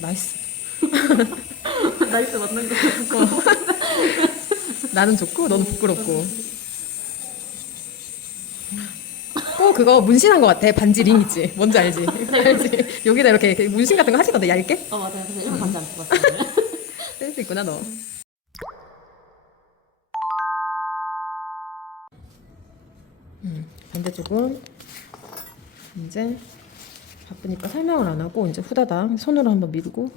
나이스. 나이스 맞는 거. 나는 좋고 너는 부끄럽고. 꼭 그거 문신한 것 같아. 반지 링 있지. 뭔지 알지? 알지? 여기다 이렇게 문신 같은 거 하시거든, 얇게? 맞아요. 그래서 일본 반지 안 쓰고 왔어요. 센스 있구나, 너. 반대쪽은 이제 바쁘니까 설명을 안 하고 이제 후다닥 손으로 한번 밀고.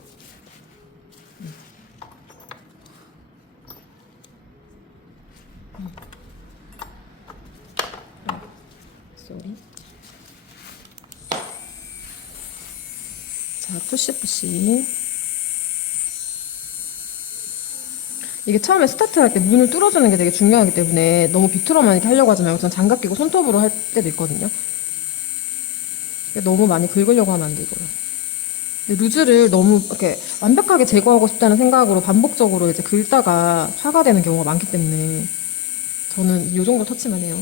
쏘리. 자, 푸시. 이게 처음에 스타트할 때 문을 뚫어주는 게 되게 중요하기 때문에 너무 비틀어만 이렇게 하려고 하지 말고 전 장갑 끼고 손톱으로 할 때도 있거든요. 너무 많이 긁으려고 하면 안 돼, 이거를. 근데 루즈를 너무 이렇게 완벽하게 제거하고 싶다는 생각으로 반복적으로 이제 긁다가 화가 되는 경우가 많기 때문에 저는 이 정도 터치만 해요.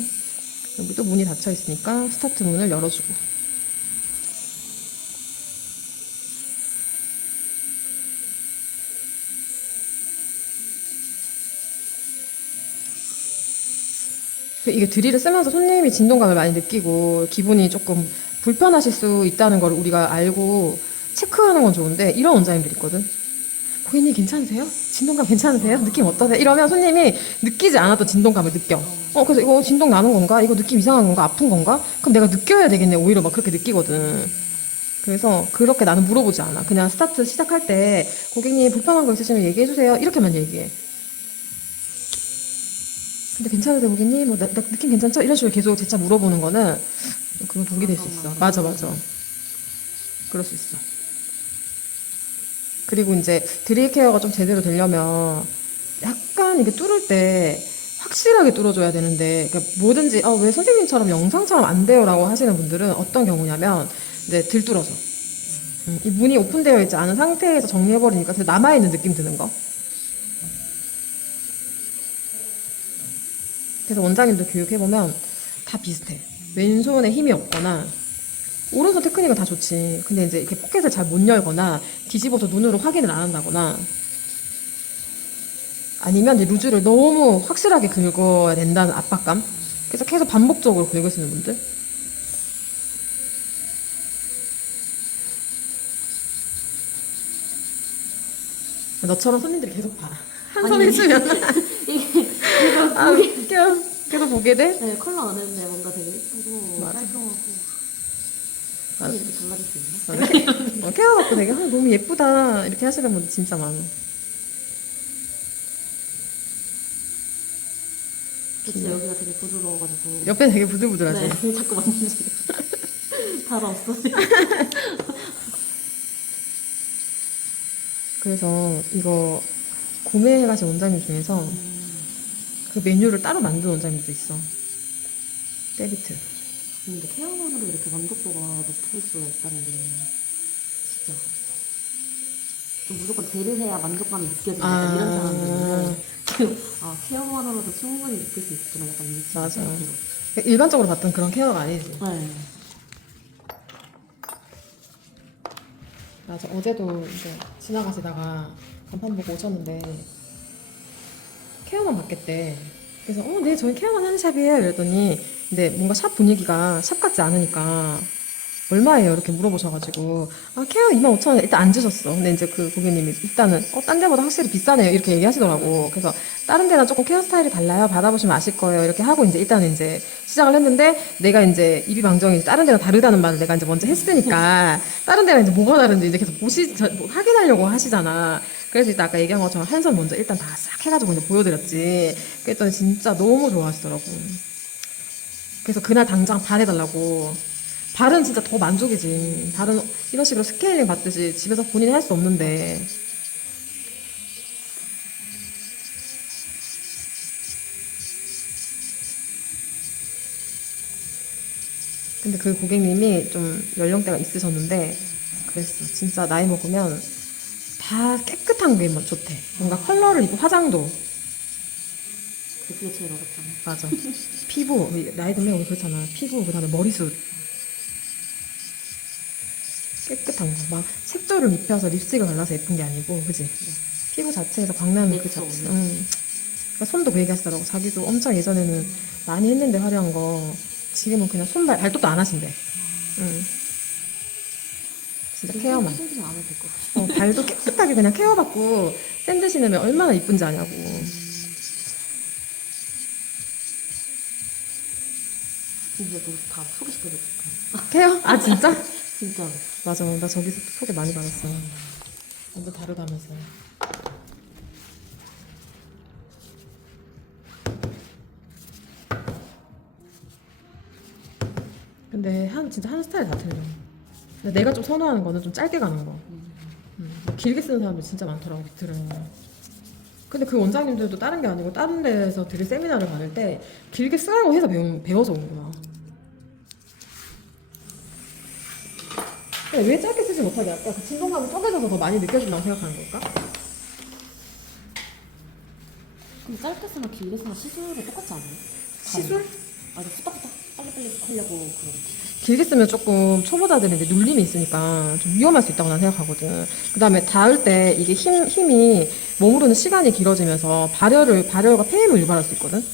여기도 문이 닫혀 있으니까 스타트 문을 열어주고. 이게 드릴을 쓰면서 손님이 진동감을 많이 느끼고 기분이 조금 불편하실 수 있다는 걸 우리가 알고 체크하는 건 좋은데 이런 원장님들 있거든. 고객님 괜찮으세요? 진동감 괜찮으세요? 느낌 어떠세요? 이러면 손님이 느끼지 않았던 진동감을 느껴. 그래서 이거 진동 나는 건가? 이거 느낌 이상한 건가? 아픈 건가? 그럼 내가 느껴야 되겠네. 오히려 막 그렇게 느끼거든. 그래서 그렇게 나는 물어보지 않아. 그냥 스타트 시작할 때 고객님 불편한 거 있으시면 얘기해주세요. 이렇게만 얘기해. 근데 괜찮으세요, 고객님? 나 느낌 괜찮죠? 이런 식으로 계속 재차 물어보는 거는 그건 독이 될 수 있어. 맞아. 그럴 수 있어. 그리고 이제 드릴 케어가 좀 제대로 되려면 약간 이게 뚫을 때 확실하게 뚫어줘야 되는데, 그러니까 뭐든지 왜 선생님처럼 영상처럼 안 돼요라고 하시는 분들은 어떤 경우냐면 이제 들뚫어져. 이 문이 오픈되어 있지 않은 상태에서 정리해버리니까 남아있는 느낌 드는 거. 그래서 원장님도 교육해보면 다 비슷해. 왼손에 힘이 없거나 오른손 테크닉은 다 좋지. 근데 이제 이렇게 포켓을 잘 못 열거나 뒤집어서 눈으로 확인을 안 한다거나 아니면 이제 루즈를 너무 확실하게 긁어야 된다는 압박감. 그래서 계속 반복적으로 긁으시는 분들. 너처럼 손님들이 계속 봐. 한 손 해주면 이게 계속 웃겨. 계속 보게 돼? 네, 컬러 안 했는데 뭔가 되게 예쁘고 맞아. 깔끔하고 맞아. 이렇게 달라질 수 있나? 케어 갖고 되게 너무 예쁘다 이렇게 하시는 분들 진짜 많아. 그치, 여기가 되게 부드러워가지고 옆에 되게 부들부들하지. 네, 자꾸 만지지. 다 없어지. 그래서 이거 구매해가신 원장님 중에서 그 메뉴를 따로 만든 원장님도 있어. 때비트. 근데 케어만으로 이렇게 만족도가 높을 수가 있다는 게 진짜 좀 무조건 젤을 해야 만족감이 느껴지는 약간 이런 사람들인데 지금 케어만으로도 충분히 느낄 수 있구나 약간 이 맞아. 생각으로. 일반적으로 봤던 그런 케어가 아니지. 네. 맞아. 어제도 이제 지나가시다가 간판 보고 오셨는데 케어만 받겠대. 그래서 네, 저희 케어만 하는 샵이에요. 이랬더니 근데 뭔가 샵 분위기가 샵 같지 않으니까 얼마예요? 이렇게 물어보셔가지고 케어 25,000원 일단 안 주셨어. 근데 이제 그 고객님이 일단은 딴 데보다 확실히 비싸네요. 이렇게 얘기하시더라고. 그래서 다른 데랑 조금 케어 스타일이 달라요. 받아보시면 아실 거예요. 이렇게 하고 이제 일단은 이제 시작을 했는데 내가 이제 입이 방정이 다른 데랑 다르다는 말을 내가 이제 먼저 했으니까 다른 데랑 이제 뭐가 다른지 이제 계속 확인하려고 하시잖아. 그래서 이제 아까 얘기한 것처럼 한 손 먼저 일단 다 싹 해가지고 이제 보여드렸지. 그랬더니 진짜 너무 좋아하시더라고. 그래서 그날 당장 반 해달라고. 발은 진짜 더 만족이지. 발은 이런 식으로 스케일링 받듯이 집에서 본인이 할 수 없는데. 근데 그 고객님이 좀 연령대가 있으셨는데, 그랬어. 진짜 나이 먹으면 다 깨끗한 게 좋대. 뭔가 컬러를 입고 화장도. 그게 제일 어렵잖아. 맞아. 피부, 나이 들면 우리 그렇잖아. 피부, 그 다음에 머리숱. 깨끗한 거. 막 색조를 입혀서 립스틱을 발라서 예쁜 게 아니고, 그지? 피부 자체에서 광나는 그 내추럴. 자체. 그러니까 손도 그 얘기 하시더라고. 자기도 엄청 예전에는 많이 했는데 화려한 거. 지금은 그냥 손발, 발톱도 안 하신대. 응. 진짜 케어만. 샌드위치 안 해도 될 것 같아. 발도 깨끗하게 그냥 케어받고 샌드 신으면 얼마나 이쁜지 아냐고. 진짜 너다 소개시켜줘. 케어? 아, 진짜? 진짜로. 맞아. 나 저기서 소개 많이 받았어. 완전 다르다면서. 근데 진짜 한 스타일 다 틀려. 근데 내가 좀 선호하는 거는 좀 짧게 가는 거. 길게 쓰는 사람들 진짜 많더라고, 비트는. 근데 그 원장님들도 다른 게 아니고 다른 데서 들을 세미나를 받을 때 길게 쓰라고 해서 배워서 온 거야. 근데 왜 짧게 쓰지 못하게 할까? 그 진동감이 쪼개져서 더 많이 느껴진다고 생각하는 걸까? 근데 짧게 쓰나 길게 쓰나 시술이 똑같지 않아요? 시술? 아니 후딱후딱 빨리빨리 하려고 그런 길게 쓰면 조금 초보자들은 이제 눌림이 있으니까 좀 위험할 수 있다고 난 생각하거든. 그 다음에 닿을 때 이게 힘이 머무르는 시간이 길어지면서 발열과 폐임을 유발할 수 있거든.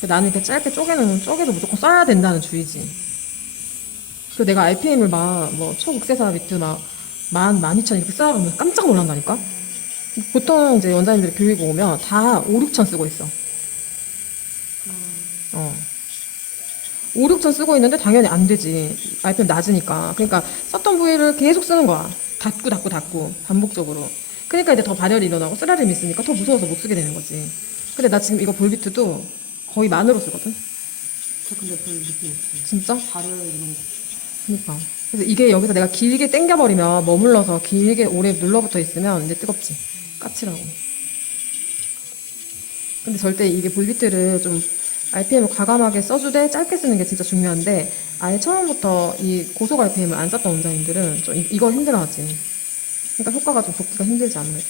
근데 나는 이렇게 짧게 쪼개도 무조건 써야 된다는 주의지. 그 내가 RPM을 막, 뭐, 초극세사 비트 막, 12,000 이렇게 쓰라고 하면 깜짝 놀란다니까? 보통 이제 원장님들이 교육 오면 다 5, 6천 쓰고 있어. 5, 6천 쓰고 있는데 당연히 안 되지. RPM 낮으니까. 그러니까 썼던 부위를 계속 쓰는 거야. 닫고, 반복적으로. 그러니까 이제 더 발열이 일어나고 쓰라림이 있으니까 더 무서워서 못 쓰게 되는 거지. 근데 나 지금 이거 볼비트도 거의 만으로 쓰거든? 저 근데 별 느낌 없어요. 진짜? 발열 이런 거. 그니까. 그래서 이게 여기서 내가 길게 당겨버리면 머물러서 길게 오래 눌러붙어 있으면 이제 뜨겁지. 까칠하고. 근데 절대 이게 볼비트를 좀 RPM을 과감하게 써주되 짧게 쓰는 게 진짜 중요한데 아예 처음부터 이 고속 RPM을 안 썼던 원장님들은 좀 이걸 힘들어하지. 그러니까 효과가 좀 좋기가 힘들지 아무래도.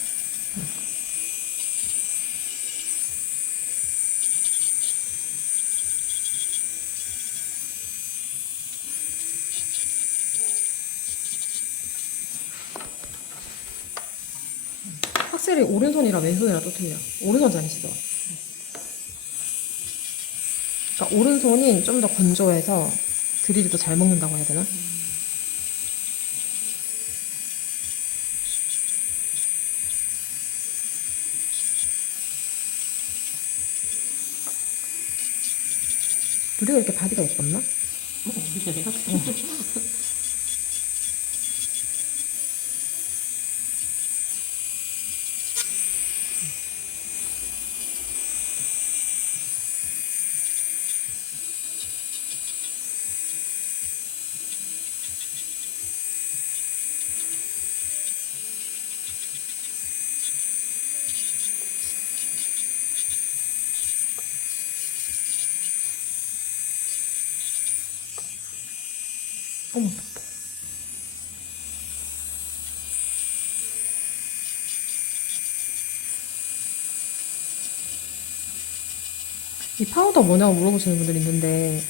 확실히 오른손이랑 왼손이랑 또 틀려. 오른손 잘하시더라. 그러니까 오른손이 좀 더 건조해서 드릴을 더 잘 먹는다고 해야 되나? 우리가 이렇게 바디가 예뻤나? 어머. 이 파우더 뭐냐고 물어보시는 분들이 있는데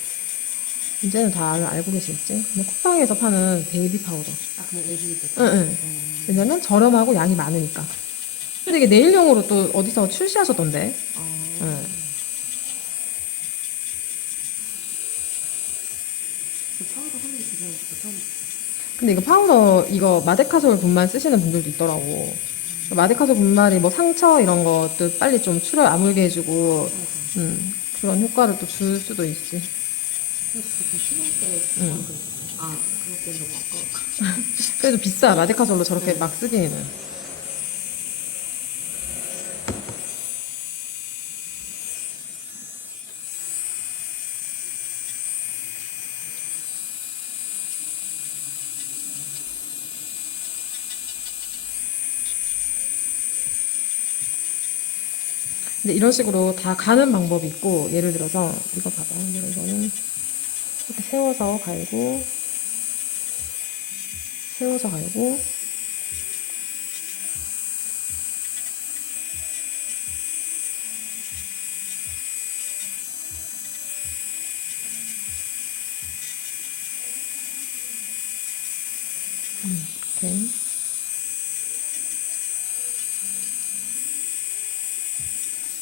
이제는 다 알고 계시겠지? 근데 쿠팡에서 파는 베이비 파우더. 아 그냥 애기 때. 응. 왜냐면 저렴하고 양이 많으니까. 근데 이게 네일용으로 또 어디서 출시하셨던데? 응. 그 파우더 하는 게 그냥 처음. 근데 이거 파우더 이거 마데카솔 분말 쓰시는 분들도 있더라고. 마데카솔 분말이 뭐 상처 이런 것도 빨리 좀 출혈 아물게 해주고 그런 효과를 또 줄 수도 있지. 그래서 그 신혼 때 응. 그렇게 너무 아까워. 그래도 비싸. 마데카솔로 저렇게 막 쓰기에는. 근데 이런 식으로 다 가는 방법이 있고, 예를 들어서, 이거 봐봐. 이거는 이렇게 세워서 갈고,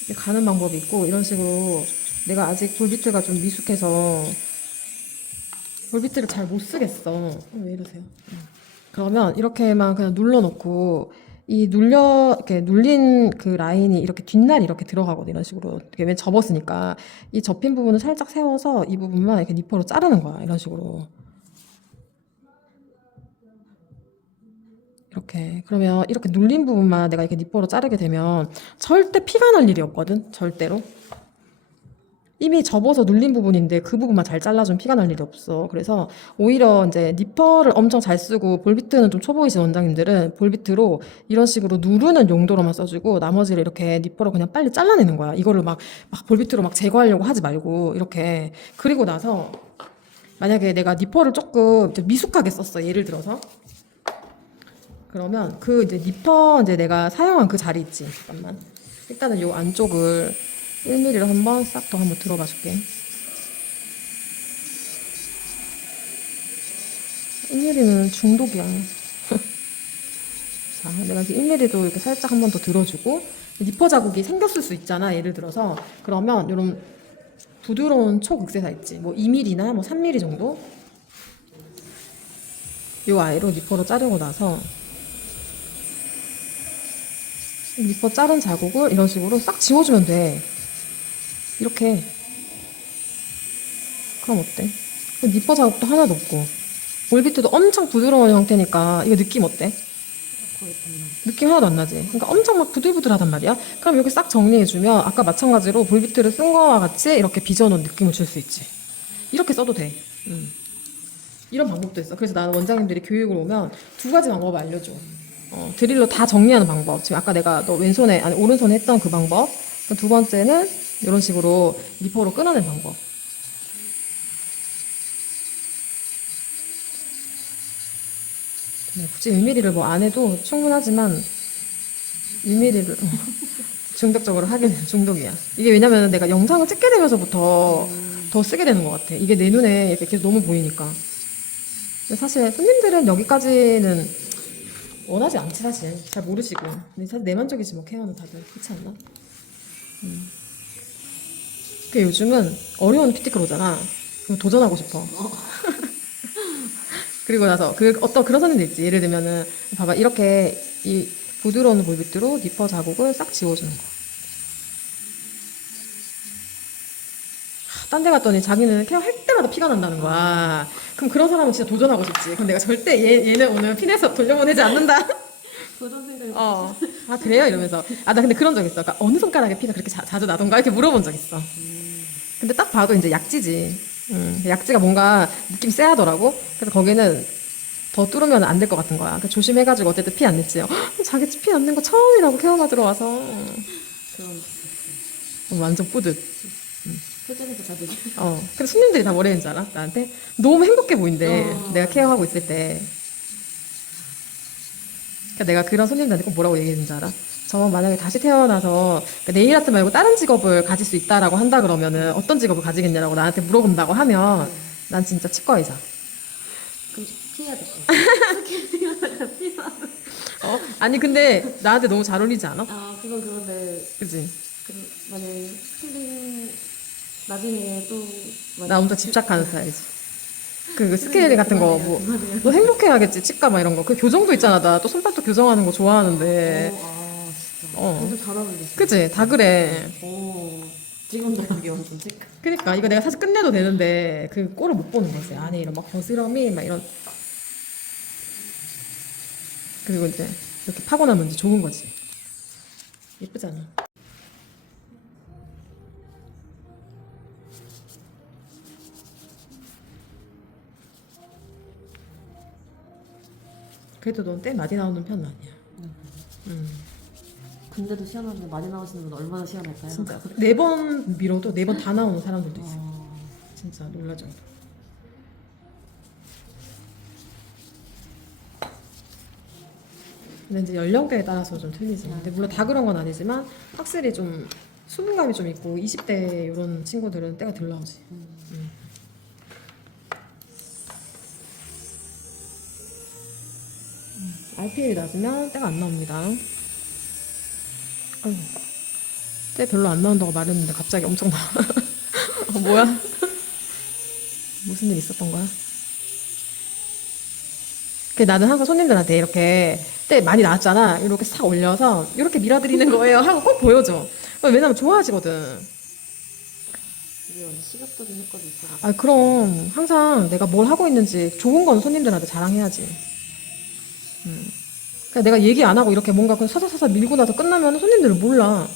이렇게 가는 방법이 있고 이런 식으로 내가 아직 볼비트가 좀 미숙해서 볼비트를 잘 못 쓰겠어. 왜 이러세요? 그러면 이렇게만 그냥 눌러놓고 이 이렇게 눌린 그 라인이 이렇게 뒷날이 이렇게 들어가거든. 이런 식으로. 이게 왜 접었으니까 이 접힌 부분을 살짝 세워서 이 부분만 이렇게 니퍼로 자르는 거야. 이런 식으로. 이렇게. 그러면 이렇게 눌린 부분만 내가 이렇게 니퍼로 자르게 되면 절대 피가 날 일이 없거든. 절대로. 이미 접어서 눌린 부분인데 그 부분만 잘 잘라주면 피가 날 일이 없어. 그래서 오히려 이제 니퍼를 엄청 잘 쓰고 볼비트는 좀 초보이신 원장님들은 볼비트로 이런 식으로 누르는 용도로만 써주고 나머지를 이렇게 니퍼로 그냥 빨리 잘라내는 거야. 이거를 막 볼비트로 막 제거하려고 하지 말고 이렇게. 그리고 나서 만약에 내가 니퍼를 조금 이제 미숙하게 썼어. 예를 들어서. 그러면 그 이제 니퍼 이제 내가 사용한 그 자리 있지. 잠깐만. 일단은 요 안쪽을 1mm로 한번 싹 더 한번 들어봐 줄게. 1mm는 중독이야. 자, 내가 이렇게 1mm도 이렇게 살짝 한번 더 들어주고 니퍼 자국이 생겼을 수 있잖아. 예를 들어서 그러면 이런 부드러운 초극세사 있지. 뭐 2mm나 뭐 3mm 정도 요 아이로 니퍼로 자르고 나서 니퍼 자른 자국을 이런 식으로 싹 지워주면 돼. 이렇게. 그럼 어때? 니퍼 자국도 하나도 없고 볼비트도 엄청 부드러운 형태니까 이거 느낌 어때? 거의 없나. 느낌 하나도 안 나지? 그러니까 엄청 막 부들부들하단 말이야. 그럼 여기 싹 정리해주면 아까 마찬가지로 볼비트를 쓴 거와 같이 이렇게 빚어놓은 느낌을 줄 수 있지. 이렇게 써도 돼. 이런 방법도 있어. 그래서 나는 원장님들이 교육을 오면 두 가지 방법을 알려줘. 드릴로 다 정리하는 방법. 지금 아까 내가 너 왼손에, 아니 오른손에 했던 그 방법. 두 번째는 이런 식으로 니퍼로 끊어낸 방법. 네, 굳이 1mm를 뭐 안 해도 충분하지만 1mm를 중독적으로 하게 되는 중독이야. 이게 왜냐면 내가 영상을 찍게 되면서부터 더 쓰게 되는 것 같아. 이게 내 눈에 이렇게 계속 너무 보이니까. 근데 사실 손님들은 여기까지는 원하지 않지 사실. 잘 모르시고. 근데 사실 내만족이지 뭐 케어는 다들 그렇지 않나? 그 요즘은 어려운 피티크로잖아. 그럼 도전하고 싶어. 그리고 나서 어떤 그런 선생님들 있지. 예를 들면은 봐봐 이렇게 이 부드러운 볼비트로 니퍼 자국을 싹 지워주는 거. 딴 데 갔더니 자기는 케어 할 때마다 피가 난다는 거야. 그럼 그런 사람은 진짜 도전하고 싶지. 그럼 내가 절대 얘는 오늘 피내서 돌려보내지 않는다. 도전 생각이 아 그래요? 이러면서 나 근데 그런 적 있어. 그러니까 어느 손가락에 피가 그렇게 자주 나던가 이렇게 물어본 적 있어. 근데 딱 봐도 이제 약지지. 약지가 뭔가 느낌이 쎄하더라고. 그래서 거기는 더 뚫으면 안 될 것 같은 거야. 그러니까 조심해가지고 어쨌든 피 안 냈지. 자기 피 안 낸 거 처음이라고 케어 받으러 와서. 그런 완전 뿌듯. 표정에서 자극이. 근데 손님들이 다 뭐라 했는지 알아? 나한테 너무 행복해 보인대. 내가 케어하고 있을 때. 그러니까 내가 그런 손님들한테 꼭 뭐라고 얘기했는지 알아? 저 만약에 다시 태어나서 그러니까 네일 아트 말고 다른 직업을 가질 수 있다라고 한다 그러면은 어떤 직업을 가지겠냐라고 나한테 물어본다고 하면 난 진짜 치과 의사. 그럼 피해야 될 것 같아. 피해야 아니 근데 나한테 너무 잘 어울리지 않아? 아, 그건 그런데 그지? 만약에 힐링 나중에 또 나 엄청 집착하는 스타일이지. 그 스케일링 같은 거 뭐 너 행복해야겠지 치과 막 이런 거. 그 교정도 있잖아. 나 또 손발도 교정하는 거 좋아하는데. 아, 진짜. 어. 완전 잘 어울리지. 그지? 다 그래. 지금도 여기 완전 체크. 그니까 이거 내가 사실 끝내도 되는데 그 꼴을 못 보는 거지. 안에 이런 막 버스러미 막 이런. 그리고 이제 이렇게 파고나면 이제 좋은 거지. 예쁘잖아. 그래도 넌 때 많이 나오는 편은 아니야. 근데도 시원한데 많이 나오시는 분 얼마나 시원할까요? 진짜 4번 밀어도 4번 다 나오는 사람들도 있어. 진짜 놀랄 정도. 근데 이제 연령대에 따라서 좀 틀리지. 근데 물론 다 그런 건 아니지만 확실히 좀 수분감이 좀 있고 20대 이런 친구들은 때가 덜 나오지. RPM이 낮으면 때가 안 나옵니다. 아이고, 때 별로 안 나온다고 말했는데 갑자기 엄청 나. 뭐야? 무슨 일 있었던 거야? 나는 항상 손님들한테 이렇게 때 많이 나왔잖아. 이렇게 싹 올려서 이렇게 밀어드리는 거예요 하고 꼭 보여줘. 왜냐면 좋아하시거든. 이게 완전 시각적인 효과도 있어가지고. 아, 그럼 항상 내가 뭘 하고 있는지 좋은 건 손님들한테 자랑해야지. 그냥 내가 얘기 안 하고 이렇게 뭔가 그냥 서서서서 밀고 나서 끝나면 손님들은 몰라.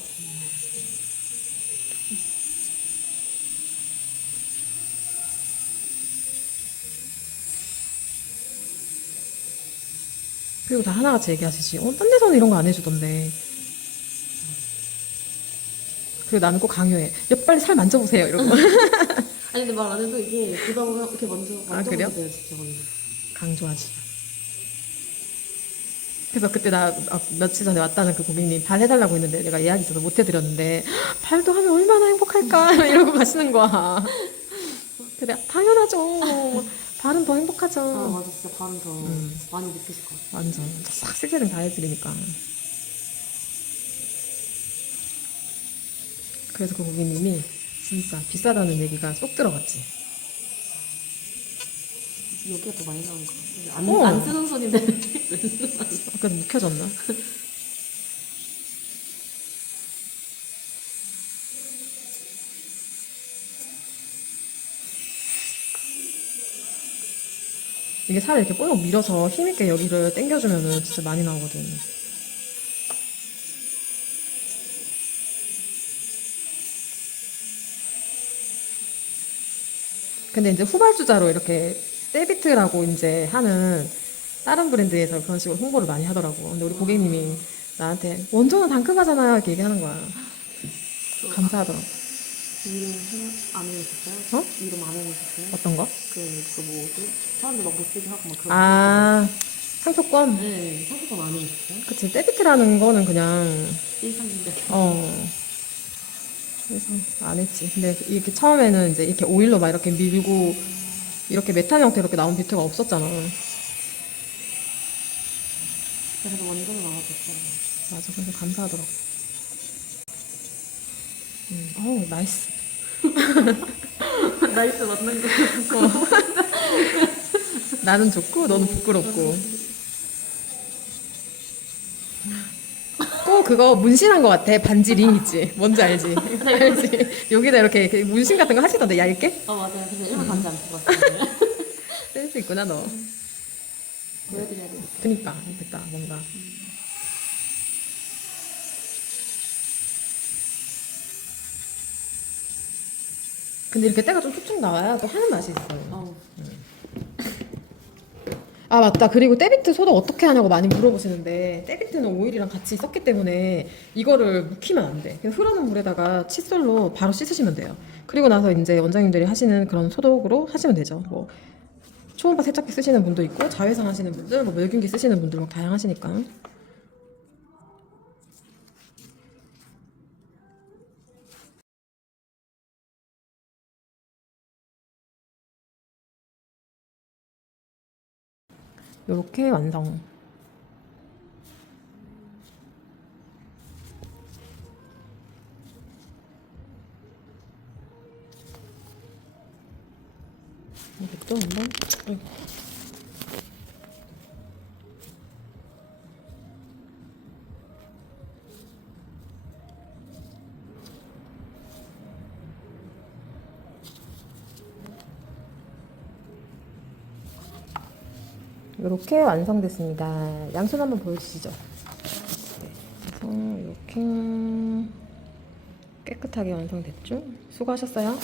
그리고 다 하나같이 얘기하시지. 딴 데서는 이런 거 안 해주던데. 그리고 나는 꼭 강요해. 야, 빨리 살 만져보세요. 이러고. 아니 근데 말 안 해도 이게 보다 보면 이렇게 만져보게 그래요? 돼요 진짜 완전. 강조하지. 그래서 그때 나 며칠 전에 왔다는 그 고객님 발 해달라고 했는데 내가 예약이 있어서 못 해드렸는데 발도 하면 얼마나 행복할까 이러고 가시는 거야. 그래 당연하죠. 발은 더 행복하죠. 아 맞아 진짜 발은 더 많이 느끼실 것 같아. 완전 싹 세세는 다 해드리니까. 그래서 그 고객님이 진짜 비싸다는 얘기가 쏙 들어갔지. 여기가 더 많이 나온 것 같아. 어. 안 쓰는 손인데 그래서 묵혀졌나? 이게 살을 이렇게 뽀록 밀어서 힘있게 여기를 당겨주면은 진짜 많이 나오거든. 근데 이제 후발주자로 이렇게 세비트라고 이제 하는 다른 브랜드에서 그런 식으로 홍보를 많이 하더라고. 근데 우리 고객님이 나한테 원조는 단큼하잖아요 이렇게 얘기하는 거야. 감사하더라고. 이름 안 해주셨어요? 어? 이름 안 해주셨어요? 어떤 거? 그 뭐지? 사람들 막 못 쓰게 하고 막 그런 아, 상표권? 거. 네 상품권 안 해주셨어요? 그치. 세비트라는 거는 그냥 일상인데 그래서 안 했지. 근데 이렇게 처음에는 이제 이렇게 오일로 막 이렇게 밀고 이렇게 메탄 형태로 이렇게 나온 비트가 없었잖아. 그래서 원정을 나와줬어요. 맞아. 그래서 감사하더라고. 어우, 나이스. 나이스 맞는 거. 나는 좋고, 너는 부끄럽고. 꼭 그거 문신한 것 같아. 반지 링 있지. 뭔지 알지? 알지? 여기다 이렇게 문신 같은 거 하시던데, 얇게? 맞아요. 근데 일본 반지 안 쓰고 왔어요. 센스 있구나, 너. 보여드려야 돼. 그니까, 됐다, 뭔가. 근데 이렇게 때가 좀 쭉쭉 나와야 또 하는 맛이 있어요. 아, 맞다. 그리고 때비트 소독 어떻게 하냐고 많이 물어보시는데, 때비트는 오일이랑 같이 썼기 때문에 이거를 묵히면 안 돼. 그냥 흐르는 물에다가 칫솔로 바로 씻으시면 돼요. 그리고 나서 이제 원장님들이 하시는 그런 소독으로 하시면 되죠. 뭐 초음파 세척기 쓰시는 분도 있고, 자외선 하시는 분들, 뭐 멸균기 쓰시는 분들 막 다양하시니까. 요렇게 완성. 이것도 한번. 아이고. 이렇게 완성됐습니다. 양손 한번 보여주시죠. 그래서 이렇게 깨끗하게 완성됐죠? 수고하셨어요.